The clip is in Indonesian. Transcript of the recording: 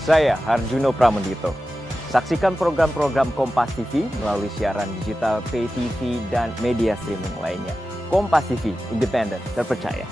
Saya Harjuno Pramendito. Saksikan program-program Kompas TV melalui siaran digital, pay TV, dan media streaming lainnya. Kompas TV, independen, terpercaya.